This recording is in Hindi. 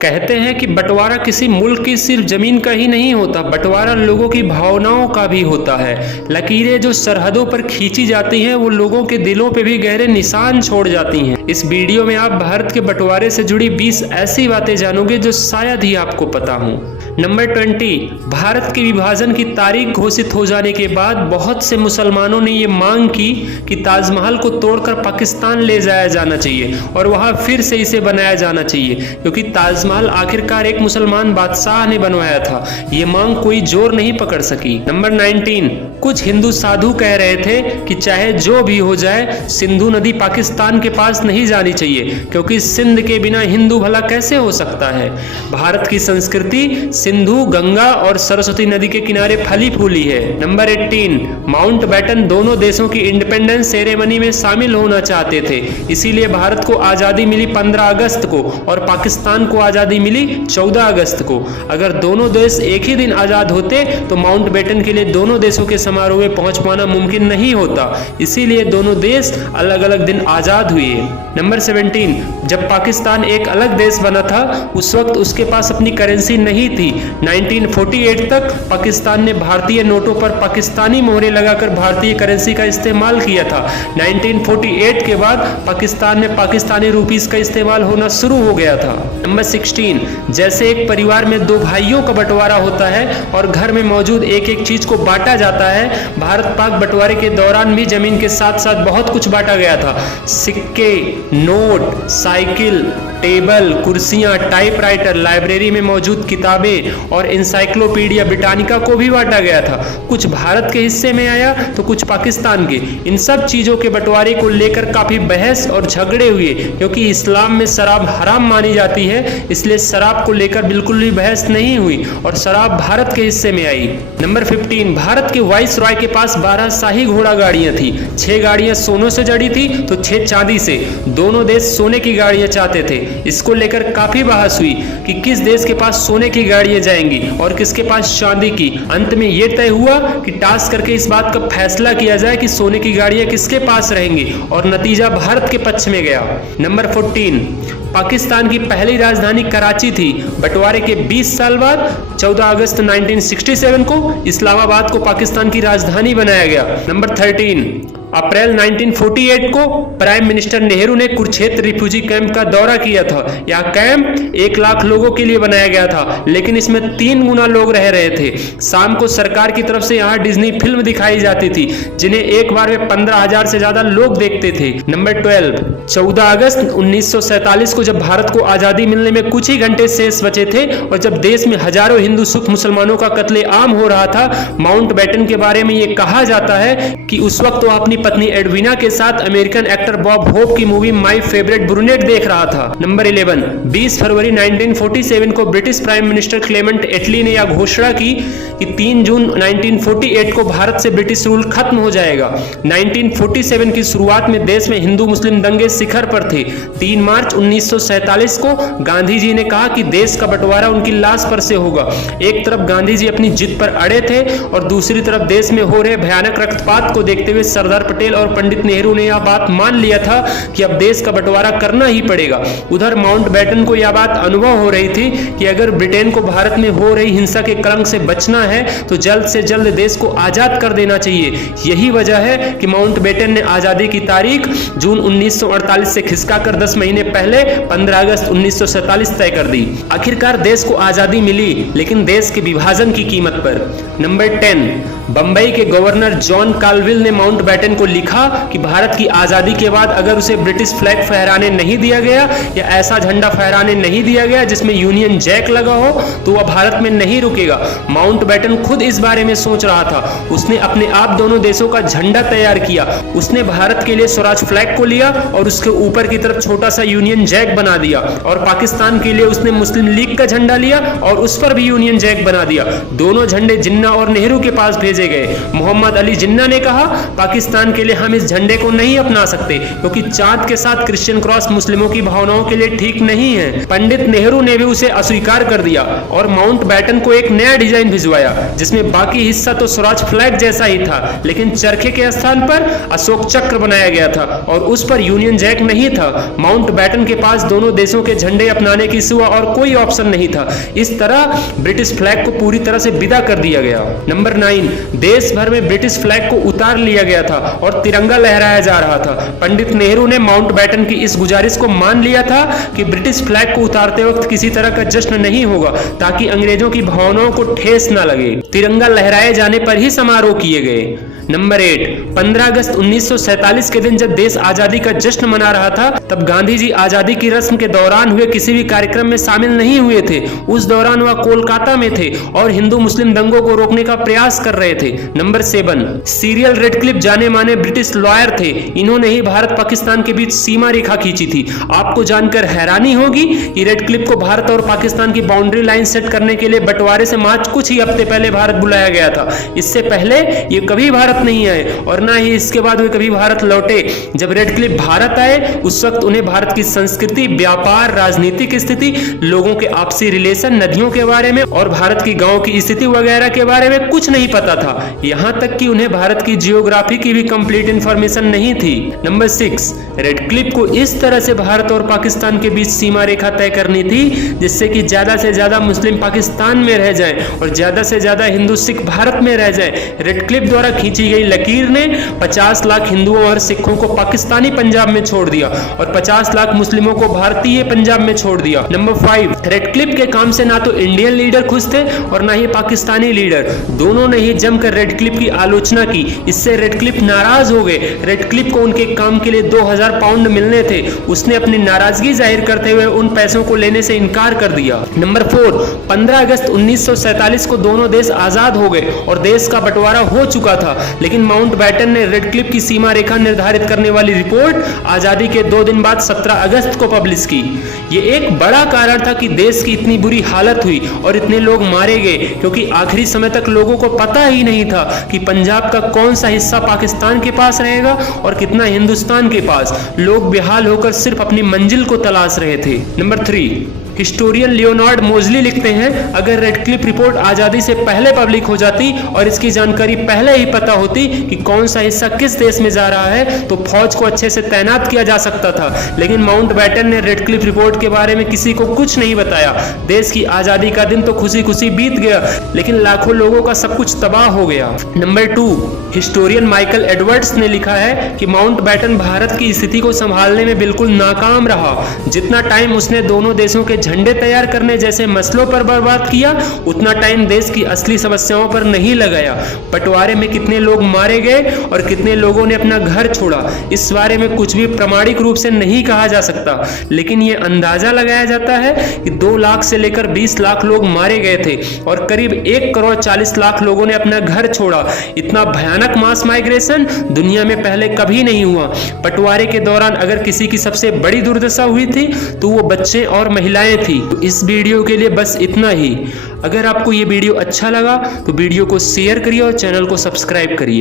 कहते हैं कि बंटवारा किसी मुल्क की सिर्फ जमीन का ही नहीं होता, बंटवारा लोगों की भावनाओं का भी होता है। लकीरें जो सरहदों पर खींची जाती हैं वो लोगों के दिलों पे भी गहरे निशान छोड़ जाती हैं। इस वीडियो में आप भारत के बंटवारे से जुड़ी 20 ऐसी बातें जानोगे जो शायद ही आपको पता हों। नंबर 20, भारत के विभाजन की तारीख घोषित हो जाने के बाद बहुत से मुसलमानों ने ये मांग की कि ताजमहल को तोड़कर पाकिस्तान ले जाया जाना चाहिए और वहां फिर से इसे बनाया जाना चाहिए, क्योंकि ताजमहल आखिरकार एक मुसलमान बादशाह ने बनवाया था। ये मांग कोई जोर नहीं पकड़ सकी। नंबर 19, कुछ हिंदू साधु कह रहे थे कि चाहे जो भी हो जाए सिंधु नदी पाकिस्तान के पास नहीं जानी चाहिए, क्योंकि सिंध के बिना हिंदू भला कैसे हो सकता है। भारत की संस्कृति सिंधु, गंगा और सरस्वती नदी के किनारे फली फूली है। नंबर 18, माउंट बैटन दोनों देशों की इंडिपेंडेंस सेरेमनी में शामिल होना चाहते थे, इसीलिए भारत को आज़ादी मिली 15 अगस्त को और पाकिस्तान को आज़ादी मिली 14 अगस्त को। अगर दोनों देश एक ही दिन आज़ाद होते तो माउंट बैटन के लिए दोनों देशों के समारोह में पहुंच पाना मुमकिन नहीं होता, इसीलिए दोनों देश अलग अलग दिन आज़ाद हुए। नंबर 17, जब पाकिस्तान एक अलग देश बना था उस वक्त उसके पास अपनी करेंसी नहीं थी। 1948 तक पाकिस्तान ने भारतीय नोटों पर पाकिस्तानी मोहरें लगाकर भारतीय करेंसी का इस्तेमाल किया था। 1948 के बाद पाकिस्तान में पाकिस्तानी रुपीस का इस्तेमाल होना शुरू हो गया था। नंबर 16, जैसे एक परिवार में दो भाइयों का बंटवारा होता है और घर में मौजूद एक एक चीज को बांटा जाता है, भारत पाक बंटवारे के दौरान भी जमीन के साथ साथ बहुत कुछ बांटा गया था। सिक्के, नोट, साइकिल, टेबल, कुर्सियां, टाइपराइटर, लाइब्रेरी में मौजूद किताबें और इंसाइक्लोपीडिया ब्रिटानिका को भी बांटा गया था। कुछ भारत के हिस्से में आया तो कुछ पाकिस्तान के। इन सब चीजों के बंटवारे को लेकर काफी बहस और झगड़े हुए, क्योंकि इस्लाम में शराब हराम मानी जाती है, इसलिए शराब को लेकर बिल्कुल भी बहस नहीं हुई और शराब भारत के हिस्से में आई। नंबर 15, भारत के वाइस रॉय के पास 12 शाही घोड़ा गाड़ियां थी। 6 गाड़ियां सोने से जड़ी थी तो 6 चांदी से। दोनों देश सोने की गाड़ियां चाहते थे। इसको लेकर काफी बहस हुई कि किस देश के पास सोने की गाड़ियां जाएंगी और किसके पास चांदी की। अंत में यह तय हुआ कि टास्क करके इस बात का फैसला किया जाए कि सोने की गाड़ियां किसके पास रहेंगी, और नतीजा भारत के पक्ष में गया। नंबर 14, पाकिस्तान की पहली राजधानी कराची थी। बंटवारे के 20 साल बाद 14 अगस्त 1967 को इस्लामाबाद को पाकिस्तान की राजधानी बनाया गया। नंबर 13, अप्रैल 1948 को प्राइम मिनिस्टर नेहरू ने कुरुक्षेत्र रिफ्यूजी कैंप का दौरा किया था। यह कैंप 1 लाख लोगों के लिए बनाया गया था, लेकिन इसमें 3 गुना लोग रह रहे थे। शाम को सरकार की तरफ से यहाँ डिज्नी फिल्म दिखाई जाती थी, जिन्हें एक बार में 15,000 से ज्यादा लोग देखते थे। नंबर 12, 14 अगस्त 1947 को जब भारत को आजादी मिलने में कुछ ही घंटे शेष बचे थे और जब देश में हजारों हिंदू सिख मुसलमानों का कत्लेआम हो रहा था, माउंट बैटन के बारे में यह कहा जाता है कि उस वक्त वो अपनी पत्नी एडविना के साथ अमेरिकन एक्टर बॉब होप की मूवी माय फेवरेट ब्रूनेट देख रहा था। नंबर 11, 20 फरवरी 1947 को ब्रिटिश प्राइम मिनिस्टर क्लेमेंट एटली ने यह घोषणा की कि 3 जून 1948 को भारत से ब्रिटिश रूल खत्म हो जाएगा। 1947 की शुरुआत में देश में हिंदू मुस्लिम दंगे शिखर पर थे। 3 मार्च 1947 को गांधी जी ने कहा कि देश का बंटवारा उनकी लाश पर से होगा। एक तरफ गांधी जी अपनी जिद पर अड़े थे और दूसरी तरफ देश में हो रहे भयानक रक्तपात को देखते हुए सरदार पटेल और पंडित नेहरू ने यह बात मान लिया था कि अब देश का बंटवारा करना ही पड़ेगा। उधर माउंट बैटन को यह बात अनुभव हो रही थी कि अगर ब्रिटेन को भारत में हो रही हिंसा के कलंक से बचना है तो जल्द से जल्द देश को आजाद कर देना चाहिए। यही वजह है कि माउंट बैटन ने आजादी की तारीख जून 1948 से खिसकाकर 10 महीने पहले 15 अगस्त 1947 तय कर दी। आखिरकार देश को आजादी मिली, लेकिन देश के विभाजन की कीमत पर। नंबर 10, बंबई के गवर्नर जॉन काल्विल ने माउंट बैटन को लिखा कि भारत की आजादी के बाद अगर उसे ब्रिटिश फ्लैग फहराने नहीं दिया गया या ऐसा झंडा फहराने नहीं दिया गया जिसमें यूनियन जैक लगा हो तो वह भारत में नहीं रुकेगा। माउंट बैटन खुद इस बारे में सोच रहा था। उसने अपने आप दोनों देशों का झंडा तैयार किया। उसने भारत के लिए स्वराज फ्लैग को लिया और उसके ऊपर की तरफ छोटा सा यूनियन जैक बना दिया, और पाकिस्तान के लिए उसने मुस्लिम लीग का झंडा लिया और उस पर भी यूनियन जैक बना दिया। दोनों झंडे जिन्ना और नेहरू के पास भेजे गए। मोहम्मद अली जिन्ना ने कहा, पाकिस्तान पाकिस्तान के लिए हम इस झंडे को नहीं अपना सकते, क्योंकि चांद के साथ क्रिश्चियन क्रॉस मुस्लिमों की भावनाओं के लिए ठीक नहीं है। पंडित नेहरू ने भी उसे अस्वीकार कर दिया और माउंट बैटन को एक नया डिजाइन भिजवाया, जिसमें बाकी हिस्सा तो स्वराज फ्लैग जैसा ही था, लेकिन चरखे के स्थान पर अशोक चक्र बनाया गया था और उस पर यूनियन जैक नहीं था। माउंट बैटन के पास दोनों देशों के झंडे अपनाने की सिवा और कोई ऑप्शन नहीं था। इस तरह ब्रिटिश फ्लैग को पूरी तरह से विदा कर दिया गया। नंबर 9, देश भर में ब्रिटिश फ्लैग को उतार लिया गया था और तिरंगा लहराया जा रहा था। पंडित नेहरू ने माउंट बैटन की इस गुजारिश को मान लिया था कि ब्रिटिश फ्लैग को उतारते वक्त किसी तरह का जश्न नहीं होगा, ताकि अंग्रेजों की भावनाओं को ठेस न लगे। तिरंगा लहराए जाने पर ही समारोह किए गए। नंबर 8, 15 अगस्त 1947 के दिन जब देश आजादी का जश्न मना रहा था, तब गांधी जी आजादी की रस्म के दौरान हुए किसी भी कार्यक्रम में शामिल नहीं हुए थे। उस दौरान वह कोलकाता में थे और हिंदू मुस्लिम दंगों को रोकने का प्रयास कर रहे थे। नंबर 7, सीरियल रेडक्लिफ जाने माने ब्रिटिश लॉयर थे। इन्होंने ही भारत पाकिस्तान के बीच सीमा रेखा खींची थी। आपको जानकर हैरानी होगी कि रेडक्लिफ को भारत और पाकिस्तान की बाउंड्री लाइन सेट करने के लिए बंटवारे से मात्र कुछ ही हफ्ते पहले भारत बुलाया गया था। इससे पहले ये कभी भारत नहीं आए और ना ही इसके बाद वे कभी भारत लौटे। जब रेडक्लिफ भारत आए, उस वक्त उन्हें भारत की संस्कृति, व्यापार, राजनीतिक स्थिति, लोगों के आपसी रिलेशन, नदियों के बारे में और भारत की गांव की स्थिति वगैरह के बारे में कुछ नहीं पता था। यहां तक कि उन्हें भारत की जियोग्राफी की भी कंप्लीट इंफॉर्मेशन नहीं थी। नंबर 6, रेडक्लिफ को इस तरह से भारत और पाकिस्तान के बीच सीमा रेखा तय करनी थी जिससे कि ज्यादा से ज्यादा मुस्लिम पाकिस्तान में रह जाएं और ज्यादा से ज्यादा हिंदू सिख भारत में रह जाएं। रेडक्लिफ द्वारा खींची गई लकीर ने 50 लाख हिंदुओं और सिखों को पाकिस्तानी पंजाब में छोड़ दिया और 50 लाख मुस्लिमों को भारतीय पंजाब में छोड़ दिया। नंबर 5, रेडक्लिफ के काम से ना तो इंडियन लीडर खुश थे और ना ही पाकिस्तानी लीडर। दोनों ने ही जमकर रेडक्लिफ की आलोचना की। इससे रेडक्लिफ नाराज हो गए। रेडक्लिफ को उनके काम के लिए 2000 पाउंड मिलने थे। उसने अपनी नाराजगी जाहिर करते हुए उन पैसों को लेने से इनकार कर दिया। नंबर 4, 15 अगस्त 1947 को दोनों देश आजाद हो गए और देश का बंटवारा हो चुका था, लेकिन माउंट बैटन ने रेडक्लिफ की सीमा रेखा निर्धारित करने वाली रिपोर्ट आजादी के 2 दिन बाद 17 अगस्त को पब्लिश की। ये एक बड़ा कारण था कि देश की इतनी बुरी हालत हुई और इतने लोग मारे गए, क्योंकि आखिरी समय तक लोगों को पता ही नहीं था कि पंजाब का कौन सा हिस्सा पाकिस्तान के पास रहेगा और कितना हिंदुस्तान के पास। लोग बेहाल होकर सिर्फ अपनी मंजिल को तलाश रहे थे। नंबर 3, हिस्टोरियन लियोनार्ड मोजली लिखते हैं, अगर रेडक्लिफ रिपोर्ट आजादी से पहले पब्लिक हो जाती और इसकी जानकारी पहले ही पता होती कि कौन सा हिस्सा किस देश में जा रहा है, तो फौज को अच्छे से तैनात किया जा सकता था। लेकिन माउंट बैटन ने रेडक्लिफ रिपोर्ट के बारे में किसी को कुछ नहीं बताया। देश की आजादी का दिन तो खुशी खुशी बीत गया, लेकिन लाखों लोगों का सब कुछ तबाह हो गया। नंबर 2, हिस्टोरियन माइकल एडवर्ड्स ने लिखा है कि माउंट बैटन भारत की स्थिति को संभालने में बिल्कुल नाकाम रहा। जितना टाइम उसने दोनों देशों के झंडे तैयार करने जैसे मसलों पर बर्बाद किया, उतना टाइम देश की असली समस्याओं पर नहीं लगाया। बंटवारे में कितने लोग मारे गए और कितने लोगों ने अपना घर छोड़ा, इस बारे में कुछ भी प्रमाणिक रूप से नहीं कहा जा सकता, लेकिन यह अंदाजा लगाया जाता है कि 2 लाख से लेकर 20 लाख लोग मारे गए थे और करीब 1 करोड़ 40 लाख लोगों ने अपना घर छोड़ा। इतना भयानक मास माइग्रेशन दुनिया में पहले कभी नहीं हुआ। बंटवारे के दौरान अगर किसी की सबसे बड़ी दुर्दशा हुई थी तो वो बच्चे और महिलाएं थी। तो इस वीडियो के लिए बस इतना ही। अगर आपको ये वीडियो अच्छा लगा तो वीडियो को शेयर करिए और चैनल को सब्सक्राइब करिए।